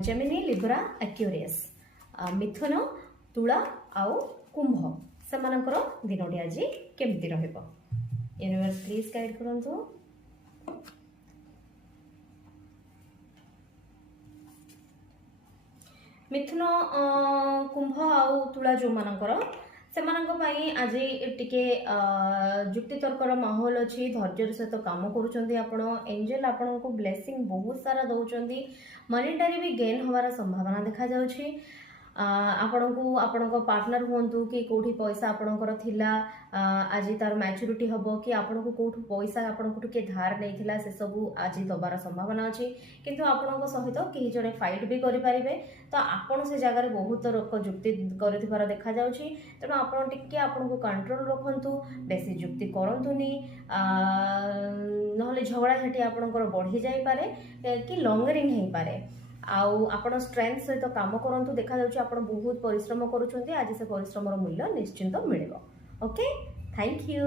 Gemini Libra Aquarius मिथुन तुला आउ कुंभ सेमानकर दिनटी आज केमती रहिबो यूनिवर्स प्लीज गाइड करंतु। मिथुन कुंभ आउ तुला जो मानकर सेमानक आज टिके जुक्तितर्कर माहौल अच्छी धैर्य सहित काम करुँच आपण एंजेल आपण को ब्लेसिंग बहुत सारा दौरान मनीटारी भी गेन होवार संभावना देखा जाउछि। आपण को आपण पार्टनर हूँ कि कौटी पैसा आपणकर थिला आज तार मैच्योरिटी हम कि आपण को कौटू पैसा आपण के धार नहीं से सब आज दबार संभावना अच्छी किंतु आपण सहित कहीं जड़े फाइट भी करें तो आपण से जगार बहुत लोक जुक्ति कर देखा जाउछि। तेणु आपण टिके आपण को कंट्रोल रखंतु बेसी जुक्ति करंतुनी नहले झगड़ा झाटी आपणकर बढ़ी जाई पारे कि लॉन्गरिंग हो पारे। आउ आपण स्ट्रेंथ सहित काम करंतु देखा जाउछि आपण बहुत परिश्रम करूछंती आज से परिश्रमर मूल्य निश्चिंत मिलिबो। Okay thank you.